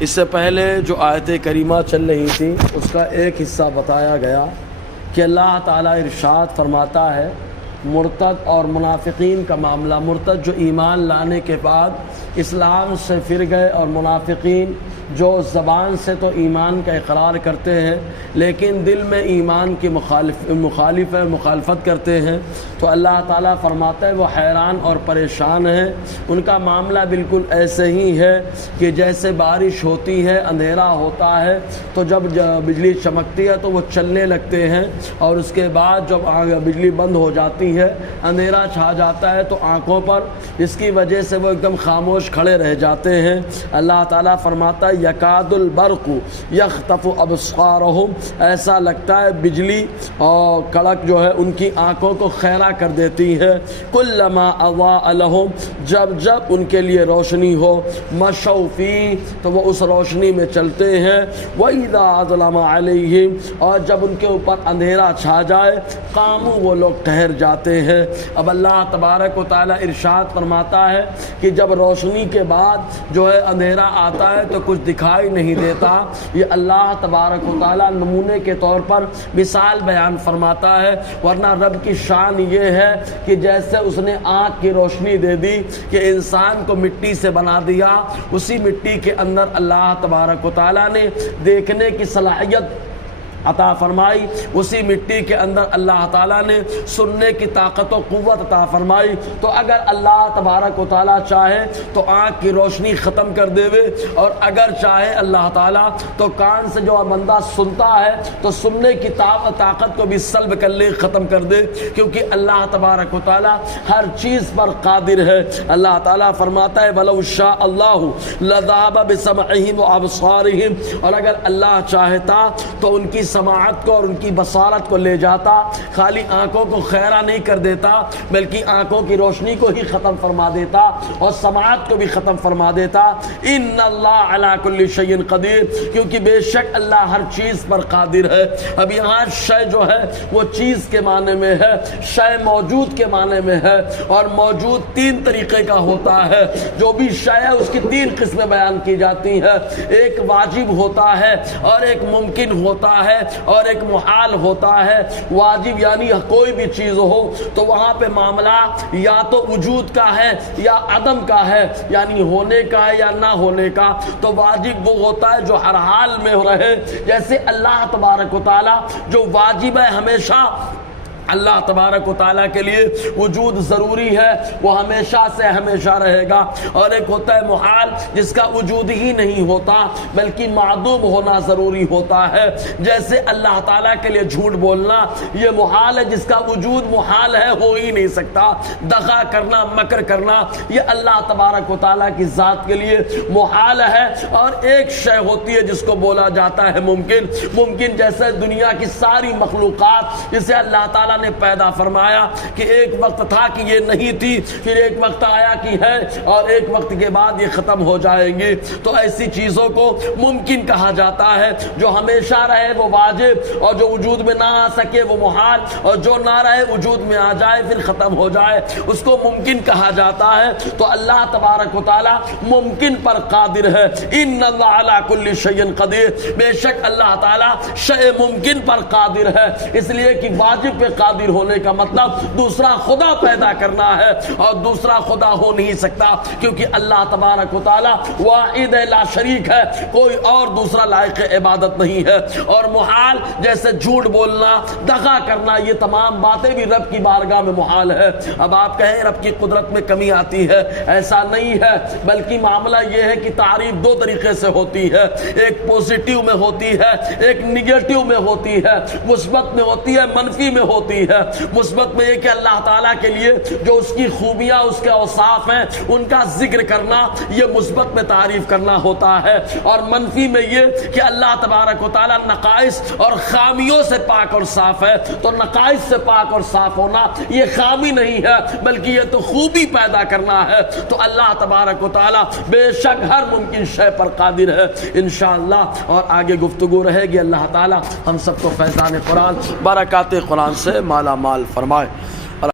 اس سے پہلے جو آیت کریمہ چل رہی تھی اس کا ایک حصہ بتایا گیا کہ اللہ تعالیٰ ارشاد فرماتا ہے مرتد اور منافقین کا معاملہ۔ مرتد جو ایمان لانے کے بعد اسلام سے پھر گئے، اور منافقین جو زبان سے تو ایمان کا اقرار کرتے ہیں لیکن دل میں ایمان کی مخالفت کرتے ہیں، تو اللہ تعالیٰ فرماتا ہے وہ حیران اور پریشان ہیں۔ ان کا معاملہ بالکل ایسے ہی ہے کہ جیسے بارش ہوتی ہے، اندھیرا ہوتا ہے تو جب بجلی چمکتی ہے تو وہ چلنے لگتے ہیں، اور اس کے بعد جب بجلی بند ہو جاتی ہے، اندھیرا چھا جاتا ہے تو آنکھوں پر اس کی وجہ سے وہ ایک دم خاموش کھڑے رہ جاتے ہیں۔ اللہ تعالیٰ فرماتا ہے یکاد البرق یخطف ابصارہم، ایسا لگتا ہے بجلی اور کڑک جو ہے ان کی آنکھوں کو خیرہ کر دیتی ہے۔ کلما اضاء لہم، جب جب ان کے لیے روشنی ہو، مشوا فیہ، تو وہ اس روشنی میں چلتے ہیں۔ وَإِذَا أَظْلَمَ عَلَيْهِمْ، اور جب ان کے اوپر اندھیرا چھا جائے، قاموا، وہ لوگ ٹھہر جاتے ہیں۔ اب اللہ تبارک و تعالیٰ ارشاد فرماتا ہے کہ جب روشنی کے بعد جو ہے اندھیرا آتا ہے تو کچھ دکھائی نہیں دیتا۔ یہ اللہ تبارک و تعالیٰ نمونے کے طور پر مثال بیان فرماتا ہے، ورنہ رب کی شان یہ ہے کہ جیسے اس نے آنکھ کی روشنی دے دی کہ انسان کو مٹی سے بنا دیا، اسی مٹی کے اندر اللہ تبارک و تعالیٰ نے دیکھنے کی صلاحیت عطا فرمائی، اسی مٹی کے اندر اللہ تعالیٰ نے سننے کی طاقت و قوت عطا فرمائی۔ تو اگر اللہ تبارک و تعالیٰ چاہے تو آنکھ کی روشنی ختم کر دے، اور اگر چاہے اللہ تعالیٰ تو کان سے جو بندہ سنتا ہے تو سننے کی طاقت کو بھی سلب کر لے، ختم کر دے، کیونکہ اللہ تبارک و تعالیٰ ہر چیز پر قادر ہے۔ اللہ تعالیٰ فرماتا ہے وَلَوْ شَاءَ اللَّهُ لَذَهَبَ بِسَمْعِهِمْ وَأَبْصَارِهِمْ، اور اگر اللہ چاہتا تو ان کی سماعت کو اور ان کی بصارت کو لے جاتا، خالی آنکھوں کو خیرہ نہیں کر دیتا بلکہ آنکھوں کی روشنی کو ہی ختم فرما دیتا اور سماعت کو بھی ختم فرما دیتا۔ ان اللہ علی کل شیء قدیر، کیونکہ بے شک اللہ ہر چیز پر قادر ہے۔ اب یہاں شے جو ہے وہ چیز کے معنی میں ہے، شے موجود کے معنی میں ہے، اور موجود تین طریقے کا ہوتا ہے۔ جو بھی شے ہے اس کی تین قسمیں بیان کی جاتی ہیں، ایک واجب ہوتا ہے، اور ایک ممکن ہوتا ہے، اور ایک محال ہوتا ہے۔ واجب یعنی کوئی بھی چیز ہو تو وہاں پہ معاملہ یا تو وجود کا ہے یا عدم کا ہے، یعنی ہونے کا ہے یا نہ ہونے کا۔ تو واجب وہ ہوتا ہے جو ہر حال میں رہے، جیسے اللہ تبارک و تعالیٰ جو واجب ہے، ہمیشہ اللہ تبارک و تعالیٰ کے لیے وجود ضروری ہے، وہ ہمیشہ سے ہمیشہ رہے گا۔ اور ایک ہوتا ہے محال، جس کا وجود ہی نہیں ہوتا بلکہ معدوم ہونا ضروری ہوتا ہے، جیسے اللہ تعالیٰ کے لیے جھوٹ بولنا یہ محال ہے، جس کا وجود محال ہے، ہو ہی نہیں سکتا۔ دغا کرنا، مکر کرنا، یہ اللہ تبارک و تعالیٰ کی ذات کے لیے محال ہے۔ اور ایک شے ہوتی ہے جس کو بولا جاتا ہے ممکن۔ ممکن جیسے دنیا کی ساری مخلوقات جسے اللہ تعالیٰ نے پیدا فرمایا کہ ایک وقت تھا کہ یہ نہیں تھی، پھر ایک وقت آیا کہ ہے، اور ایک وقت کے بعد یہ ختم ہو جائیں گے۔ تو ایسی چیزوں کو ممکن کہا جاتا ہے۔ جو ہمیشہ رہے وہ واجب، اور جو وجود میں نہ آ سکے وہ محال، اور جو نہ رہے وجود میں آ جائے پھر ختم ہو جائے اس کو ممکن کہا جاتا ہے۔ تو اللہ تبارک و تعالیٰ ممکن پر قادر ہے۔ ان اللہ علی کل شیء قدیر، بے شک اللہ تعالیٰ شے ممکن پر قادر ہے، اس لیے کہ واجب پہ قادر ہونے کا مطلب دوسرا خدا پیدا کرنا ہے، اور دوسرا خدا ہو نہیں سکتا، کیونکہ اللہ تبارک و تعالیٰ واحد لا شریک ہے، کوئی اور دوسرا لائق عبادت نہیں ہے۔ اور محال جیسے جھوٹ بولنا، دغا کرنا، یہ تمام باتیں بھی رب کی بارگاہ میں محال ہے۔ اب آپ کہیں رب کی قدرت میں کمی آتی ہے، ایسا نہیں ہے، بلکہ معاملہ یہ ہے کہ تعریف دو طریقے سے ہوتی ہے، ایک پوزیٹیو میں ہوتی ہے، ایک نگیٹیو میں ہوتی ہے، مثبت میں ہوتی ہے، منفی میں ہوتی ہے۔ مثبت میں یہ کہ اللہ تعالیٰ کے لیے جو اس کی خوبیاں، اس کے اوصاف ہیں، ان کا ذکر کرنا، یہ مثبت میں تعریف کرنا ہوتا ہے۔ اور منفی میں یہ کہ اللہ تبارک و تعالیٰ نقائص اور خامیوں سے پاک اور صاف ہے، تو نقائص سے پاک اور صاف ہونا یہ خامی نہیں ہے بلکہ یہ تو خوبی پیدا کرنا ہے۔ تو اللہ تبارک و تعالیٰ بے شک ہر ممکن شے پر قادر ہے انشاءاللہ۔ اور آگے گفتگو رہے گی۔ اللہ تعالیٰ ہم سب کو فیضان قرآن، برکات قرآن سے مالا مال فرمائے۔